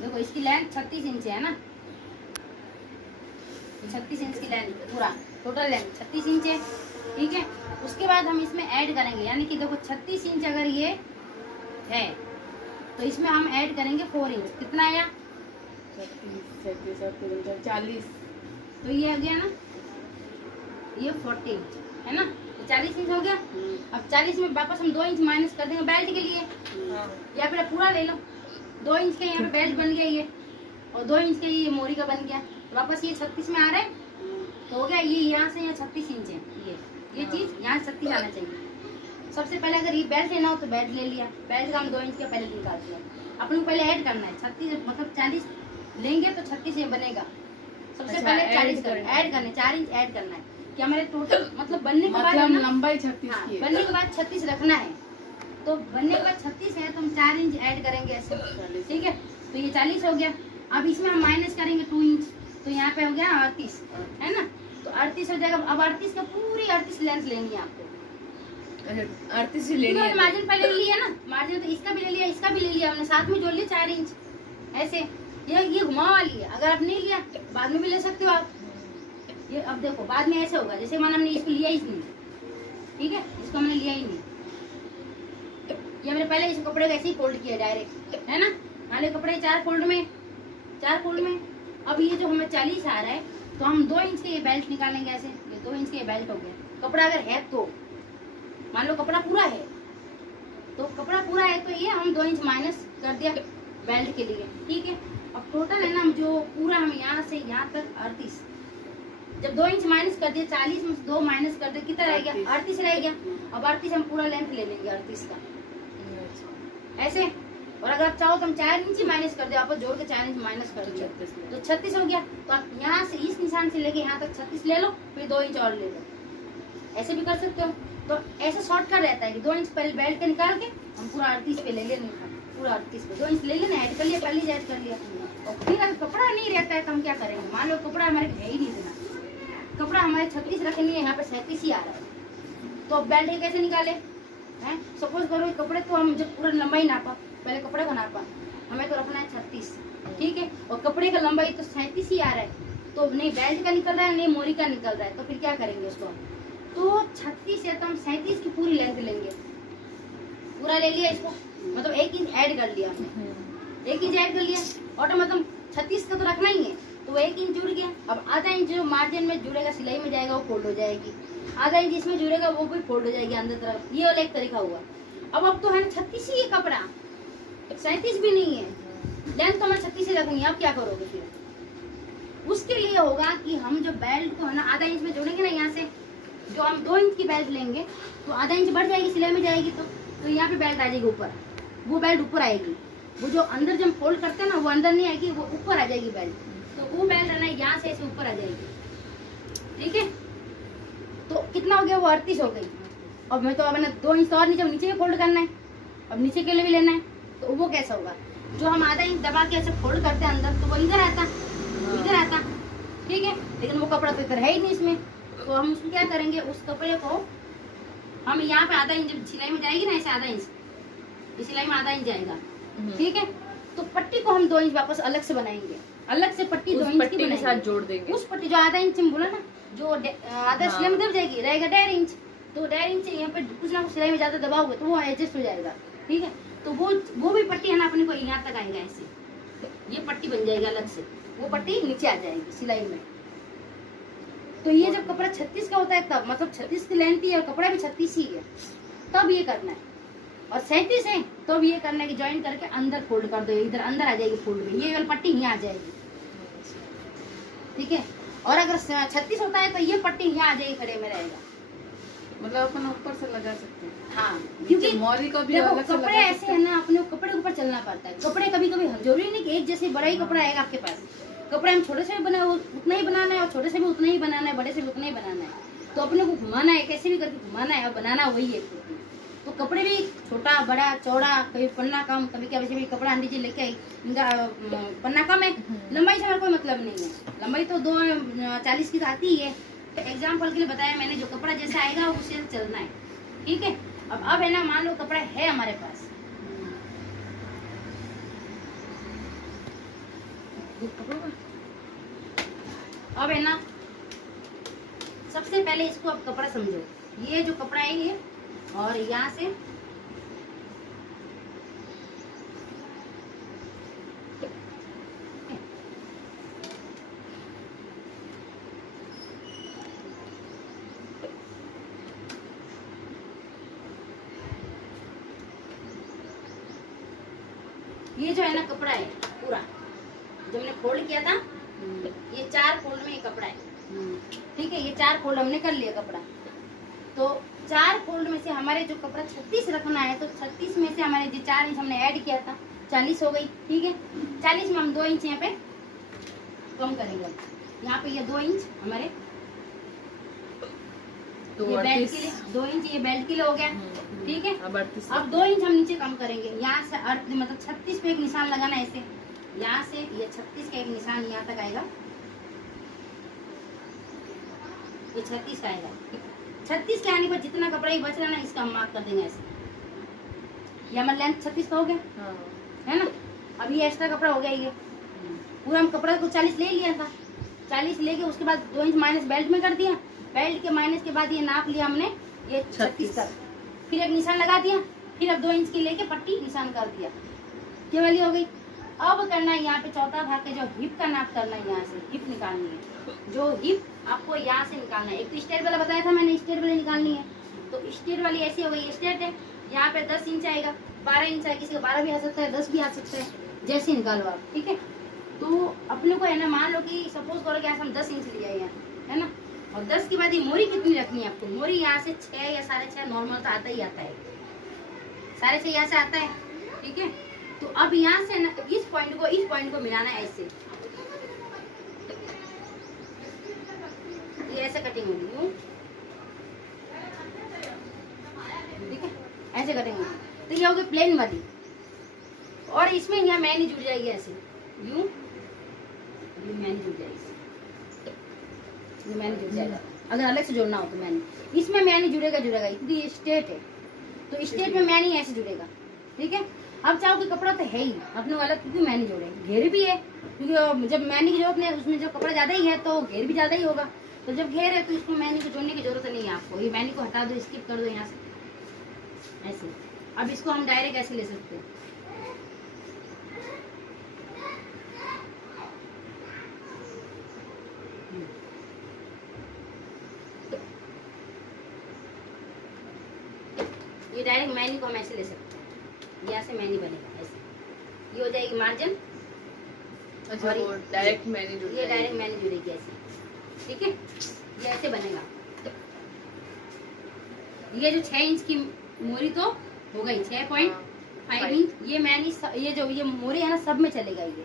देखो इसकी length 36 inch है ना, 36 इंच की लेंथ पूरा टोटल लेंथ 36 इंच है। ठीक है, उसके बाद हम इसमें ऐड करेंगे, यानी कि देखो 36 इंच अगर ये है तो इसमें हम ऐड करेंगे 4 इंच। कितना आया? 40। तो ये आ गया ना, ये 40 इंच है ना, तो 40 इंच हो गया। अब 40 में वापस हम 2 इंच माइनस कर देंगे बेल्ट के लिए, या फिर पूरा ले लो। 2 इंच के यहाँ पे बेल्ट बन गया ये, और 2 इंच के ये मोरी का बन गया। वापस ये 36 में आ रहा है, तो हो गया ये यहाँ से यहाँ 36 इंच है। ये चीज यहाँ 36 आना चाहिए। सबसे पहले अगर ये बेल्ट लेना हो तो बेल्ट ले लिया, बेल्ट का हम 2 इंच का पहले निकाल दिया। अपन को पहले ऐड करना है 36, मतलब 40 लेंगे तो 36 ये बनेगा। सबसे पहले 40 ऐड करने 4 इंच ऐड करना है कि हमारे टोटल मतलब बनने के बाद लंबाई 36 की है। बनने के बाद 36 रखना है, तो बनने के बाद 36 है तो हम 4 इंच ऐड करेंगे ऐसे। ठीक है, तो ये 40 हो गया। अब इसमें हम माइनस करेंगे 2 इंच, तो यहाँ पे हो गया 38 है ना, तो 38 हो जाएगा। अब 38 का पूरी 38 लेंथ लेंगे आपको। 38 ही लेनी है। मार्जिन पहले ले लिया ना, मार्जिन तो इसका भी ले लिया, इसका भी ले लिया हमने, साथ में जोड़ लिया 4 इंच ऐसे। ये घुमाव वाली है, अगर आप नहीं लिया बाद में भी ले सकते हो आप। ये अब देखो बाद में ऐसे होगा, जैसे मान हमने इसको लिया ही नहीं, ठीक है, इसको हमने लिया ही नहीं, ये हमने पहले इस कपड़े को ऐसे ही फोल्ड किया डायरेक्ट, है ना। मान लो कपड़े 4 फोल्ड में। अब ये जो हमें 40 आ रहा है, तो हम 2 इंच के ये बेल्ट निकालेंगे ऐसे। ये 2 इंच के ये बेल्ट हो गया। कपड़ा अगर है तो मान लो कपड़ा पूरा है, तो ये हम 2 इंच माइनस कर दिया बेल्ट के लिए। ठीक है, अब टोटल है ना जो पूरा हम यहाँ से यहाँ तक 38, जब 2 इंच माइनस कर दिया 40 में से 2 माइनस कर दिया, कितना रह गया? 38 रह गया। अब 38 हम पूरा लेंथ ले लेंगे 38 का ऐसे। और अगर आप चाहो तो हम 4 इंच माइनस कर दे, आप जोड़ के 4 इंच माइनस कर दिया तो 36 हो गया। तो आप यहाँ से इस निशान से लेके यहाँ तक 36 ले लो, फिर 2 इंच और ले लो, ऐसे भी कर सकते हो। तो ऐसे शॉर्टकट रहता है कि 2 इंच पहले बेल्ट के निकाल के हम पूरा 38 पे ले लेना, पूरा 38 पे 2 इंच ले लेना, ऐड कर लिया, पहले ऐड कर लिया। और फिर अगर कपड़ा नहीं रहता है तो हम क्या करेंगे? मान लो कपड़ा हमारे है ही नहीं इतना, कपड़ा हमारे 36 रखे नहीं है, यहाँ पे 37 ही आ रहा है, तो अब बेल्ट कैसे निकाले हैं? सपोज करो कपड़े तो हम जब पूरा लंबाई नापा, पहले कपड़े को नापा, हमें तो रखना है 36, ठीक है, और कपड़े का लंबाई तो 37 ही आ रहा है, तो नहीं बेल्ट का निकल रहा है नहीं मोरी का निकल रहा है, तो फिर क्या करेंगे उसको? तो 36 है तो हम 37 की पूरी लेंथ लेंगे, पूरा ले लिया इसको, मतलब 1 इंच ऐड कर लिया हमने, 1 इंच ऐड कर लिया, ऑटो मतलब 36 का तो रखना ही है, तो 1 इंच जुड़ गया। अब आधा इंच जो मार्जिन में जुड़ेगा सिलाई में जाएगा वो फोल्ड हो जाएगी, आधा इंच इसमें जुड़ेगा वो भी फोल्ड हो जाएगी अंदर तरफ, ये वाला एक तरीका हुआ। अब तो है ना 36 ही है कपड़ा, 37 भी नहीं है, लेंथ तो हमें 36 ही रखेंगे। अब क्या करोगे फिर? उसके लिए होगा कि हम जो बेल्ट को है ना आधा इंच में जोड़ेंगे ना, यहाँ से जो हम 2 इंच की बेल्ट लेंगे तो आधा इंच बढ़ जाएगी, सिलाई में जाएगी, तो यहाँ पे बेल्ट आ जाएगी ऊपर, वो बेल्ट ऊपर आएगी, वो जो अंदर जब फोल्ड करते हैं ना वो अंदर नहीं आएगी, वो ऊपर आ जाएगी बेल्ट, तो वो बेल्ट है ना यहाँ से ऐसे ऊपर आ जाएगी। ठीक है, तो कितना हो गया? वो 38 हो गई। अब मैं तो अब 2 इंच और नीचे फोल्ड करना है, अब नीचे के लिए भी लेना है, तो वो कैसा होगा? जो हम आधा इंच दबा के ऐसे फोल्ड करते हैं अंदर, तो वो इधर आता, इधर आता, ठीक है, लेकिन वो कपड़ा तो इधर है ही नहीं इसमें, तो हम उसको क्या करेंगे? उस कपड़े को हम यहाँ पे आधा इंच सिलाई में जाएगी ना, ऐसे आधा इंच इस सिलाई में आधा इंच जाएगा, ठीक है, तो पट्टी को हम 2 इंच वापस अलग से बनाएंगे, अलग से पट्टी 2 इंच की साथ जोड़ देंगे। उस पट्टी जो आधा इंच में बोला ना, जो आधा सिलाई में दब जाएगी, रहेगा 1.5 इंच, तो 1.5 इंच यहाँ पे कुछ ना कुछ सिलाई में ज्यादा दबाव हुआ तो वो एडजस्ट हो जाएगा। ठीक है, तो वो भी पट्टी है ना अपने को यहाँ तक आएगा ऐसे, ये पट्टी बन जाएगी अलग से, वो पट्टी नीचे आ जाएगी सिलाई में। तो ये जब कपड़ा 36 का होता है तब, मतलब 36 की लेंथ ही है और कपड़ा भी 36 ही है, तब ये करना है। और 37 है तब ये करना है कि ज्वाइन करके अंदर फोल्ड कर दो, इधर अंदर आ जाएगी फोल्ड में, ये वाली पट्टी यहाँ आ जाएगी। ठीक है, और अगर 36 होता है तो ये पट्टी यहाँ आ जाएगी, खड़े में रहेगा, मतलब अपन ऊपर से लगा सकते हैं। हाँ, क्योंकि मोरी को भी देखो अलग से कपड़े ऐसे है ना, अपने कपड़े के ऊपर चलना पड़ता है। कपड़े कभी कभी जरूरी नहीं कि एक जैसे बड़ा ही कपड़ा आएगा आपके पास, कपड़े हम छोटे से भी बना उतना ही बनाना है और छोटे से भी उतना ही बनाना है, बड़े से भी उतना ही बनाना है, तो अपने को घुमाना है, कैसे भी करके घुमाना है और बनाना वही है। तो कपड़े भी छोटा बड़ा चौड़ा, कभी पन्ना कम, कभी क्या वैसे भी कपड़ा अंडी लेके आई, इनका पन्ना कम है, लंबाई से हमारा कोई मतलब नहीं है, लंबाई तो 2.40 की तो आती ही है। तो एग्जाम्पल के लिए बताया मैंने, जो कपड़ा जैसा आएगा उसे चलना है। ठीक है, अब है ना मान लो कपड़ा है हमारे पास, अब है ना, सबसे पहले इसको अब कपड़ा समझो। ये जो कपड़ा है ये, और यहाँ से ये जो है ना कपड़ा है पूरा, जो हमने फोल्ड किया था, ये 4 फोल्ड में ये कपड़ा है, ठीक है। ये 4 फोल्ड हमने कर लिया कपड़ा। तो 4 फोल्ड में से हमारे जो कपड़ा 36 रखना है, तो 36 में से हमारे जो 4 इंच हमने ऐड किया था 40 हो गई, ठीक है। 40 में हम 2 इंच यहाँ पे कम करेंगे। यहाँ पे ये 2 इंच हमारे ये बेल्ट के लिए, 2 इंच ये बेल्ट के लिए हो गया, ठीक है। अब 2 इंच हम नीचे कम करेंगे। यहाँ से मतलब 36 पे एक निशान लगाना है ऐसे, यहाँ से ये 36 का एक निशान यहाँ तक आएगा, ये 36 का आएगा। 36 के आने पर जितना कपड़ा ही बच रहा ना, इसका हम मार्क कर देंगे ऐसे। ये हमारा लेंथ 36 का हो गया, है ना। अब ये एक्स्ट्रा कपड़ा हो गया, ये पूरा हम कपड़ा को 40 ले लिया था। 40 लेके उसके बाद 2 इंच माइनस बेल्ट में कर दिया। बेल्ट के माइनस के बाद ये नाप लिया हमने, ये 36 का, फिर एक निशान लगा दिया, फिर अब 2 इंच की लेके पट्टी निशान कर दिया, ये वाली हो गई। अब करना है यहाँ पे चौथा भाग के जो हिप का नाप करना है, यहाँ से हिप निकालनी है। जो हिप आपको यहाँ से निकालना है, एक तो स्ट्रेट वाला बताया था मैंने, स्ट्रेट वाली निकालनी है। तो स्ट्रेट वाली ऐसी हो गई, स्ट्रेट है, यहाँ पे 10 इंच आएगा, 12 इंच है, किसी का 12 भी आ सकता है, 10 भी आ सकता है, जैसे निकालो आप, ठीक है। तो अपने को है ना, मान लो कि सपोज करो कि यहाँ से हम 10 इंच लिया है ना, और 10 के बाद ये मोरी कितनी रखनी है आपको। मोरी यहाँ से 6 या 6.5 नॉर्मल तो आता ही आता है, 6.5 यहाँ से आता है, ठीक है। तो अब यहाँ से ना इस पॉइंट को मिलाना है ऐसे, ये ऐसे कटिंग होगी यूं, ठीक है, ऐसे कटिंग होगी। तो ये होगी प्लेन वाली, और इसमें यहाँ मैनी जुड़ जाएगी ऐसे, यूं मैनी जुड़ जाएगी, मैनी जुड़ जाएगा। अगर अलग से जोड़ना हो तो मैनी, इसमें मैनी जुड़ेगा क्योंकि ये स्ट्रेट है, तो स्ट्रेट में मैनी ऐसे जुड़ेगा, ठीक है। अब चाहो कि कपड़ा तो है ही अपने वाला, क्योंकि मैनी जोड़े, घेर भी है, क्योंकि जब मैनी की जरूरत नहीं है, उसमें जब कपड़ा ज्यादा ही है तो घेर भी ज्यादा ही होगा। तो जब घेर है तो इसको मैनी को जोड़ने की जरूरत नहीं है आपको, ये मैनी को हटा दो, स्किप कर दो यहाँ से ऐसे। अब इसको हम डायरेक्ट ऐसे ले सकते हैं, ये डायरेक्ट मैनी को हम ऐसे ले सकते हैं, यहाँ से मैनी बनेगा ऐसे, ये हो जाएगी मार्जिन। अच्छा, वो डायरेक्ट मैनी जुड़ ये डायरेक्ट मैनी जुड़ेगी ऐसे, ठीक है। ये ऐसे बनेगा। ये जो 6 इंच की मोरी तो हो गई, 6.5 इंच ये मैनी, ये जो ये मोरी है ना सब में चलेगा। ये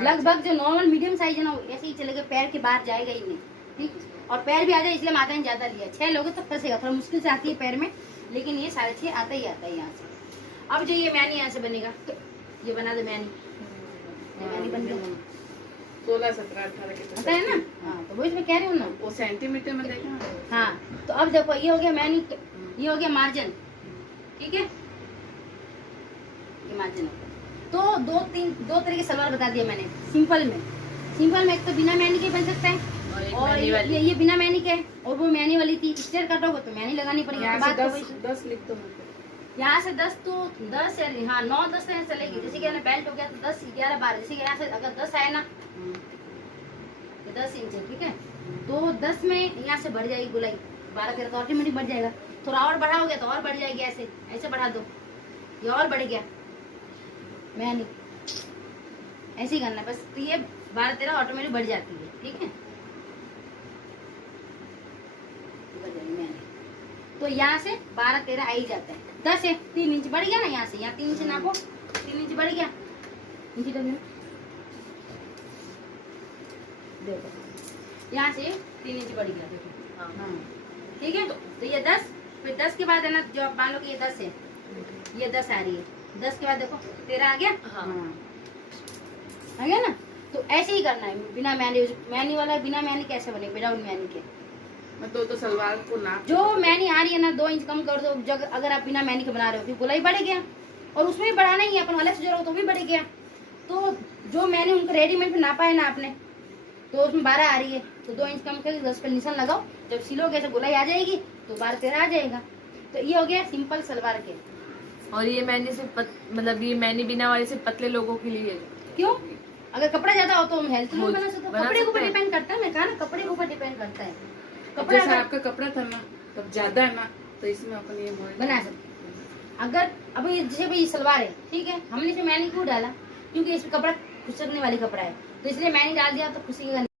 लगभग जो नॉर्मल मीडियम साइज है ना ऐसे ही चलेगा, पैर के बाहर जाएगा ही नहीं, ठीक। और पैर भी आ जाए, इसलिए माता ने ज्यादा लिया, 6 लोगों तक फंसेगा, थोड़ा मुश्किल से आती है पैर में, लेकिन ये 6.5 आता ही आता है यहाँ से। अब जो ये मैनी यहाँ से बनेगा, ये बना दो मैनी, मैनी बन गया 16, 17, 18 के पता है ना। हाँ, तो वो इसमें कह रही हूँ ना, वो सेंटीमीटर में देखना। हाँ, तो अब देखो ये हो गया मैनी, ये हो गया मार्जिन, ठीक है, ये मार्जिन। तो दो तरह के सलवार बता दिया मैंने। सिंपल में एक तो बिना मैनी के बन सकता है, और ये बिना मैनी के, और वो मैनी वाली थी। स्टेयर कट होगा तो मैनी लगानी पड़ेगी। बात तो 10 लिख दो, यहाँ से 10 तो 10 है, हाँ 9, 10 तो चलेगी। जैसे कि बेल्ट हो गया तो 10, 11, 12, जैसे कि यहाँ से अगर 10 आए ना तो 10 इंच है, ठीक है। तो 10 में यहाँ से बढ़ जाएगी गोलाई, 12, 13 तो ऑटोमेटिक बढ़ जाएगा। थोड़ा और बढ़ाओगे तो और बढ़ जाएगी, ऐसे ऐसे बढ़ा दो, ये और बढ़ गया मैनी, ऐसे ही करना है बस। तो ये 12, 13 ऑटोमेटिक बढ़ जाती है, ठीक है। तो यहाँ से 12, 13 आ ही जाता है। 10 है, 3 इंच बढ़ गया ना यहाँ से, यहाँ 3 इंच नापो, 3 इंच बढ़ गया, देखो यहाँ से 3 इंच बढ़ गया, देखो। हाँ, ठीक है। तो ये 10, फिर 10 के बाद है ना, जो आप मान लो कि ये 10 है, ये 10 आ रही है, 10 के बाद देखो 13 आ गया। हाँ, आ गया ना। तो ऐसे ही करना है बिना मैनी वाला। बिना मैनी कैसे बने, विदाउट मैनी के। तो सलवार को नाप जो मैनी आ रही है ना 2 इंच कम कर दो, अगर आप बिना मैनी के बना रहे हो, फिर गोलाई बढ़ गया, और उसमें भी बढ़ाना ही है अपन, अलग से जोड़ो तो भी बढ़ गया। तो जो मैंने उनको रेडीमेड में नापा है ना आपने, तो उसमें 12 आ रही है, तो 2 इंच कम करके 10 पर निशान लगाओ। जब सिलोगे ऐसे गोलाई आ जाएगी तो 12-13 आ जाएगा। तो ये हो गया सिंपल सलवार के। और ये मैंने सिर्फ मतलब ये मैंने बिना वाले सिर्फ पतले लोगों के लिए है। क्यों? अगर कपड़ा ज्यादा हो तो हम हेल्थ में बना सकते हो। बना कपड़े के ऊपर सकते हैं। डिपेंड करता है, मैं कहा ना कपड़े के ऊपर डिपेंड करता है। कपड़ा जैसा अगर आपका कपड़ा था ना तब ज्यादा है ना, तो इसमें अपन ये model बना सकते हैं। अगर अभी जैसे भाई सलवार है, ठीक है, हमने इसे मैंने क्यों डाला, क्योंकि इसमें कपड़ा खुसकने वाली कपड़ा है, तो इसलिए मैंने डाल दिया, तो खुशी का